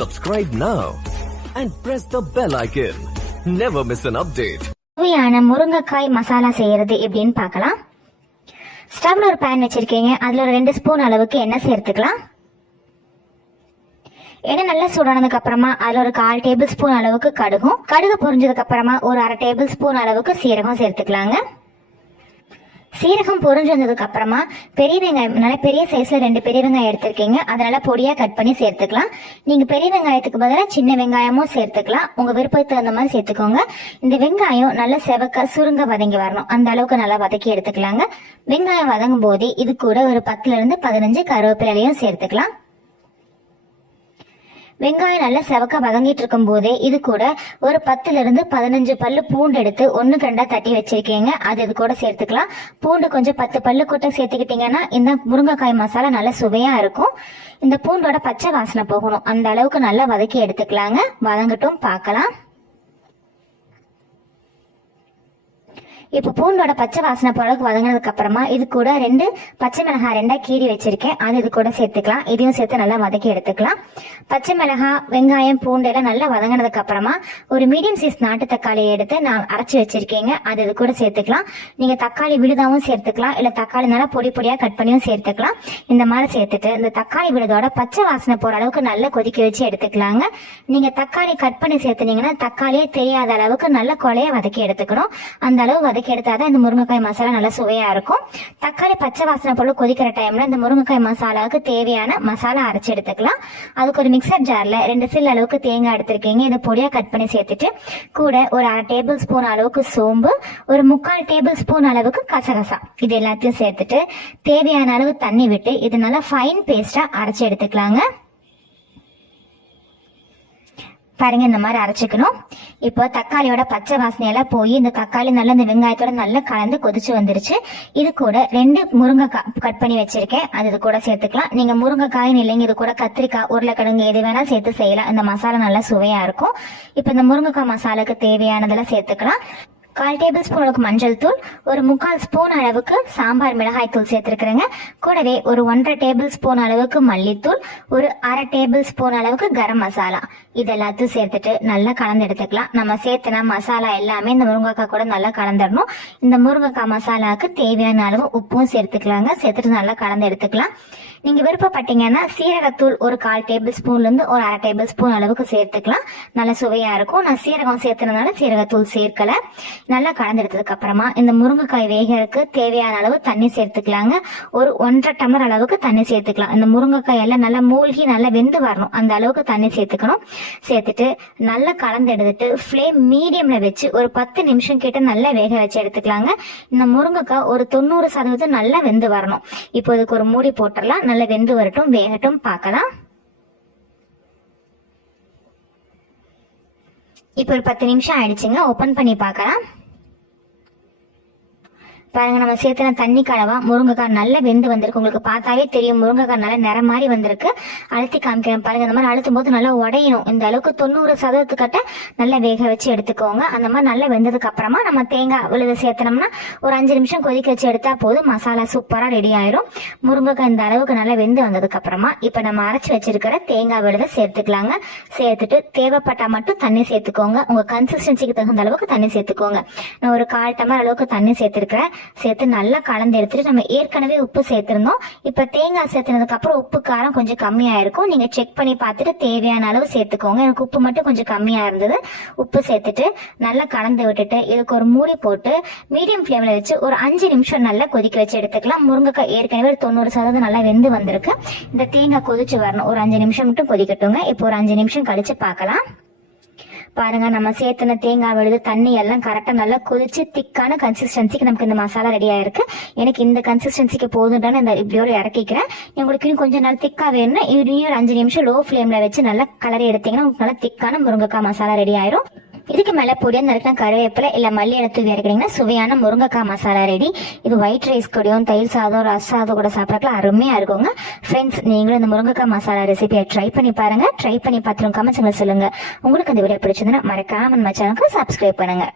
Subscribe now and press the bell icon. Never miss an update. சுவையான முருங்கைக்காய் மசாலா செய்யறது எப்படின்னு பார்க்கலாம். ஸ்டவ்ல ஒரு பேன் வச்சிருக்கீங்க. அதுல ஒரு ரெண்டு ஸ்பூன் அளவுக்கு எண்ணெய் சேர்த்துக்கலாம். எண்ணெய் நல்லா சூடானதுக்கு அப்புறமா அதுல ஒரு கால் டேபிள் ஸ்பூன் அளவுக்கு கடுகும். கடுகு பொரிஞ்சதுக்கு அப்புறமா ஒரு அரை டேபிள் ஸ்பூன் அளவுக்கு சீரகம் சேர்த்துக்கலாங்க. சீரகம் பொரிஞ்சு அப்புறமா பெரிய வெங்காயம் நல்ல பெரிய சைஸ்ல ரெண்டு பெரிய வெங்காயம் எடுத்திருக்கீங்க. அதனால பொடியா கட் பண்ணி சேர்த்துக்கலாம். நீங்க பெரிய வெங்காயத்துக்கு பதிலாக சின்ன வெங்காயமும் சேர்த்துக்கலாம். உங்க விருப்பத்துக்கு தகுந்த மாதிரி சேர்த்துக்கோங்க. இந்த வெங்காயம் நல்லா செவக்க சுருங்க வதங்கி வரணும். அந்த அளவுக்கு நல்லா வதக்கி எடுத்துக்கலாங்க. வெங்காயம் வதங்கும் போதே இது கூட ஒரு பத்துல இருந்து பதினஞ்சு கருவேப்பிலையும் சேர்த்துக்கலாம். வெங்காயம் நல்லா செவக்க வதங்கிட்டு இருக்கும் போதே இது கூட ஒரு பத்துல இருந்து பதினஞ்சு பல்லு பூண்டு எடுத்து ஒன்னு கண்டா தட்டி வச்சிருக்கீங்க. அது இது கூட சேர்த்துக்கலாம். பூண்டு கொஞ்சம் பத்து பல்லு கூட்ட சேர்த்துக்கிட்டீங்கன்னா இந்த முருங்கைக்காய் மசாலா நல்ல சுவையா இருக்கும். இந்த பூண்டோட பச்சை வாசனை போகணும். அந்த அளவுக்கு நல்லா வதக்கி எடுத்துக்கலாங்க. வதங்கட்டும் பார்க்கலாம். இப்போ பூண்டோட பச்சை வாசனை போல வதங்கினதுக்கு அப்புறமா இது கூட ரெண்டு பச்சை மிளகாய் ரெண்டா கீறி வச்சிருக்கேன். அது இது கூட சேர்த்துக்கலாம். இதையும் சேர்த்து நல்லா வதக்கி எடுத்துக்கலாம். பச்சை மிளகாய் வெங்காயம் பூண்டு எல்லாம் நல்லா வதங்கினதுக்கு அப்புறமா ஒரு மீடியம் சைஸ் நாட்டு தக்காளி எடுத்து நான் அரைச்சி வச்சிருக்கேங்க. அது இது கூட சேர்த்துக்கலாம். நீங்க தக்காளி விழுதாவும் சேர்த்துக்கலாம். இல்ல தக்காளி நல்லா பொடி பொடியா கட் பண்ணியும் சேர்த்துக்கலாம். இந்த மாதிரி சேர்த்துட்டு இந்த தக்காளி விழுதோட பச்சை வாசனை போற அளவுக்கு நல்லா கொதிக்க வச்சு எடுத்துக்கலாங்க. நீங்க தக்காளி கட் பண்ணி சேர்த்துனீங்கன்னா தக்காளியே தெரியாத அளவுக்கு நல்ல கொலையை வதக்கி எடுத்துக்கணும். அந்த அளவு வதக்கி எடுத்தாதான் இந்த முருங்கைக்காய் மசாலா நல்லா சுவையா இருக்கும். தக்காளி பச்சை வாசனை பொருள் கொதிக்கிற டைம்ல இந்த முருங்கைக்காய் மசாலாவுக்கு தேவையான மசாலா அரைச்சு எடுத்துக்கலாம். அதுக்கு ஒரு மிக்சர் ஜார்ல ரெண்டு சில் அளவுக்கு தேங்காய் எடுத்திருக்கீங்க. இதை பொடியா கட் பண்ணி சேர்த்துட்டு கூட ஒரு அரை டேபிள் ஸ்பூன் அளவுக்கு சோம்பு ஒரு முக்கால் டேபிள் ஸ்பூன் அளவுக்கு கசகசா. இது எல்லாத்தையும் சேர்த்துட்டு தேவையான அளவு தண்ணி விட்டு இது நல்லா ஃபைன் பேஸ்டா அரைச்சு எடுத்துக்கலாங்க. பாருங்க இந்த மாதிரி அரைச்சிக்கணும். இப்போ தக்காளியோட பச்சை வாசனையெல்லாம் போய் இந்த தக்காளி நல்லா இந்த வெங்காயத்தோட நல்லா கலந்து கொதிச்சு வந்துருச்சு. இது கூட ரெண்டு முருங்கைக்காய் கட் பண்ணி வச்சிருக்கேன். அது இது கூட சேர்த்துக்கலாம். நீங்க முருங்கைக்காயின் இல்லைங்க இது கூட கத்திரிக்காய் உருளைக்கிழங்கு எது வேணா சேர்த்து செய்யலாம். இந்த மசாலா நல்லா சுவையா இருக்கும். இப்போ இந்த முருங்கைக்காய் மசாலாக்கு தேவையானதெல்லாம் சேர்த்துக்கலாம். கால் டேபிள் ஸ்பூன் அளவுக்கு மஞ்சள் தூள் ஒரு முக்கால் ஸ்பூன் அளவுக்கு சாம்பார் மிளகாய் தூள் சேர்த்துருக்குறேங்க. கூடவே ஒரு ஒன்றரை டேபிள் ஸ்பூன் அளவுக்கு மல்லித்தூள் ஒரு அரை டேபிள் ஸ்பூன் அளவுக்கு கரம் மசாலா. இது எல்லாத்தையும் சேர்த்துட்டு நல்லா கலந்து எடுத்துக்கலாம். நம்ம சேர்த்துனா மசாலா எல்லாமே இந்த முருங்கைக்காய் கூட நல்லா கலந்துடணும். இந்த முருங்கைக்காய் மசாலாவுக்கு தேவையான அளவு உப்பும் சேர்த்துக்கலாங்க. சேர்த்துட்டு நல்லா கலந்து எடுத்துக்கலாம். நீங்க விருப்பப்பட்டீங்கன்னா சீரகத்தூள் ஒரு கால் டேபிள் ஸ்பூன்ல இருந்து ஒரு அரை டேபிள் ஸ்பூன் அளவுக்கு சேர்த்துக்கலாம். நல்ல சுவையா இருக்கும். நான் சீரகம் சேர்த்துனதுனால சீரகத்தூள் சேர்க்கல. நல்லா கலந்தெடுத்ததுக்கு அப்புறமா இந்த முருங்கைக்காய் வேகிறதுக்கு தேவையான அளவு தண்ணி சேர்த்துக்கலாங்க. ஒரு ஒன்றரை டம்ளர் அளவுக்கு தண்ணி சேர்த்துக்கலாம். இந்த முருங்கைக்காய் எல்லாம் நல்லா மூழ்கி நல்லா வெந்து வரணும். அந்த அளவுக்கு தண்ணி சேர்த்துக்கணும். சேர்த்துட்டு நல்லா கலந்து எடுத்துட்டு ஃப்ளேம் மீடியம்ல வச்சு ஒரு பத்து நிமிஷம் கிட்ட நல்லா வேக வச்சு எடுத்துக்கலாங்க. இந்த முருங்கைக்காய் ஒரு தொண்ணூறு சதவீதம் நல்லா வெந்து வரணும். இப்போ இதுக்கு ஒரு மூடி போட்டுடலாம். நல்லா வெந்து வரட்டும். வேகட்டும். பார்க்கலாம். இப்போ ஒரு பத்து நிமிஷம் ஆயிடுச்சுங்க. ஓப்பன் பண்ணி பார்க்கலாம். பாருங்க நம்ம சேர்த்துன தண்ணி கலவா முருங்கைக்காய் நல்லா வெந்து வந்திருக்கு. உங்களுக்கு பார்த்தாவே தெரியும் முருங்கைக்காய் நல்லா நிற மாதிரி வந்திருக்கு. அழுத்தி காமிக்கிறேன் பாருங்க இந்த மாதிரி அழுத்தும் போது நல்லா உடையணும். இந்த அளவுக்கு தொண்ணூறு சதவீதத்துக்கிட்ட நல்லா வேக வச்சு எடுத்துக்கோங்க. அந்த மாதிரி நல்லா வெந்ததுக்கு அப்புறமா நம்ம தேங்காய் விழுது சேர்த்தனோம்னா ஒரு அஞ்சு நிமிஷம் கொதிக்க வச்சு எடுத்தா போதும். மசாலா சூப்பராக ரெடி ஆயிரும். முருங்கைக்காய் இந்த அளவுக்கு நல்லா வெந்து வந்ததுக்கு அப்புறமா இப்ப நம்ம அரைச்சு வச்சிருக்கிற தேங்காய் விழுதை சேர்த்துக்கலாங்க. சேர்த்துட்டு தேவைப்பட்டா மட்டும் தண்ணி சேர்த்துக்கோங்க. உங்க கன்சிஸ்டன்சிக்கு தகுந்த அளவுக்கு தண்ணி சேர்த்துக்கோங்க. நான் ஒரு கால் டம்ளர் அளவுக்கு தண்ணி சேர்த்திருக்கிறேன். சேர்த்து நல்லா கலந்து எடுத்துட்டு நம்ம ஏற்கனவே உப்பு சேர்த்துருந்தோம். இப்ப தேங்காய் சேர்த்துனதுக்கு அப்புறம் உப்பு காரம் கொஞ்சம் கம்மியாயிருக்கும். நீங்க செக் பண்ணி பார்த்துட்டு தேவையான அளவு சேர்த்துக்கோங்க. எனக்கு உப்பு மட்டும் கொஞ்சம் கம்மியா இருந்தது. உப்பு சேர்த்துட்டு நல்லா கலந்து விட்டுட்டு இதுக்கு ஒரு மூடி போட்டு மீடியம் ஃப்ளேம்ல வச்சு ஒரு அஞ்சு நிமிஷம் நல்லா கொதிக்க வச்சு எடுத்துக்கலாம். முருங்கைக்காய் ஏற்கனவே தொண்ணூறு சதவீதம் நல்லா வெந்து வந்திருக்கு. இந்த தேங்காய் கொதிச்சு வரணும். ஒரு அஞ்சு நிமிஷம் மட்டும் கொதிக்கட்டுங்க. இப்போ ஒரு அஞ்சு நிமிஷம் கழிச்சு பார்க்கலாம். பாருங்க நம்ம சேர்த்துன தேங்காய் விழுது தண்ணி எல்லாம் கரெக்டாக நல்லா கொதிச்சு திக்கான கன்சிஸ்டன்சிக்கு நமக்கு இந்த மசாலா ரெடி ஆயிருக்கு. எனக்கு இந்த கன்சிஸ்டன்சிக்கு போதுன்றான இந்த இப்படியோட இறக்கிக்கிறேன். உங்களுக்கு இன்னும் கொஞ்சம் நாள் திக்காக வேணும்னா இன்னும் ஒரு அஞ்சு நிமிஷம் லோ ஃப்ளேம்ல வச்சு நல்லா கலரி எடுத்தீங்கன்னா உங்களுக்கு நல்லா திக்கான முருங்கைக்காய் மசாலா ரெடி ஆயிரும். இதுக்கு மேல பொடியா நறுக்கின கருவேப்பிலை இல்ல மல்லி எடுத்து தூவி சுவையான முருங்கைக்காய் மசாலா ரெடி இது ஒயிட் ரைஸ் கூடயும் தயிர் சாதம் ரச சாதம் கூட சாப்பிடலாம் அருமையா இருக்குங்க. ஃப்ரெண்ட்ஸ் நீங்களும் இந்த முருங்கைக்காய் மசாலா ரெசிபியை ட்ரை பண்ணி பாருங்க. ட்ரை பண்ணி பார்த்துருங்க கமெண்ட்ஸ்ல சொல்லுங்க. உங்களுக்கு இந்த வீடியோ பிடிச்சிருந்தா மறக்காம நம்ம சேனலுக்கு சப்ஸ்கிரைப் பண்ணுங்க.